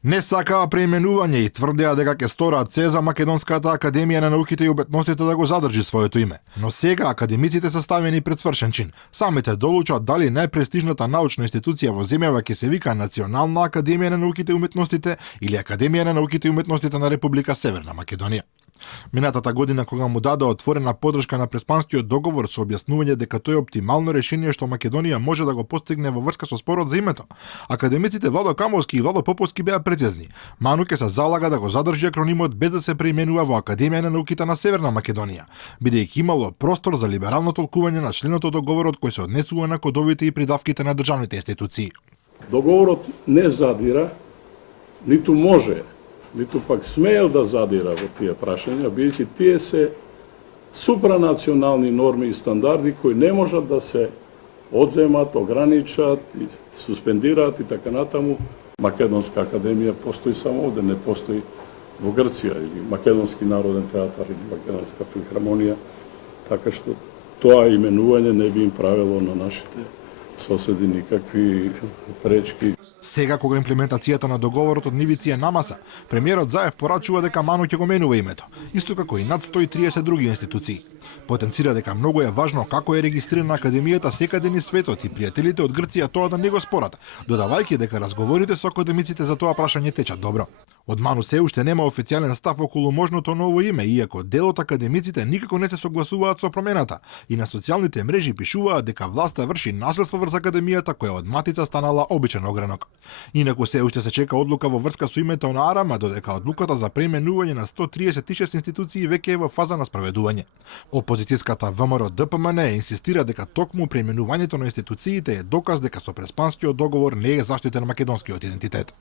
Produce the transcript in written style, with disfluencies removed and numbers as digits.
Не сакаа преименување и тврдеа дека ќе стораат се за Македонската академија на науките и уметностите да го задржи своето име. Но сега академиците се ставени пред свршен чин. Самите долучат дали најпрестижната научна институција во земјава ќе се вика Национална академија на науките и уметностите или Академија на науките и уметностите на Република Северна Македонија. Минатата година, кога му даде отворена подршка на Преспанскиот договор со објаснување дека тој е оптимално решение што Македонија може да го постигне во врска со спорот за името, академиците Владо Камовски и Владо Поповски беа прецизни. Ману ќе се залага да го задржи акронимот без да се преименува во Академија на науките на Северна Македонија, бидејќи имало простор за либерално толкување на членот од договорот кој се однесува на кодовите и придавките на државните институции. Договорот не задира, ниту може, ниту пак смеел да задира во тие прашања, бидејќи тие се супранационални норми и стандарди кои не можат да се одземат, ограничат, суспендираат и така натаму. Македонска академија постои само овде, не постои во Грција, или Македонски народен театар, или Македонска филхармонија, така што тоа именување не би им правило на нашите соседи никакви пречки. Сега, кога имплементацијата на договорот од нивици е намаса, премиерот Заев порачува дека Ману ќе го менува името, исто како и над 130 други институции. Потенцира дека многу е важно како е регистрирана академијата секаде низ светот и пријателите од Грција тоа да не го спорат, додавајќи дека разговорите со академиците за тоа прашање течат добро. Од Ману се уште нема официјален став околу можното ново име, иако дел од академиците никако не се согласуваат со промената и на социјалните мрежи пишуваат дека власта врши насилство врз академијата која од матица станала обичен огранок. Инаку се уште се чека одлука во врска со името на Арама, додека одлуката за преименување на 136 институции веќе е во фаза на спроведување. Опозицијската ВМРО ДПМН инсистира дека токму преименувањето на институциите е доказ дека со Преспанскиот договор не е заштитен македонскиот идентитет.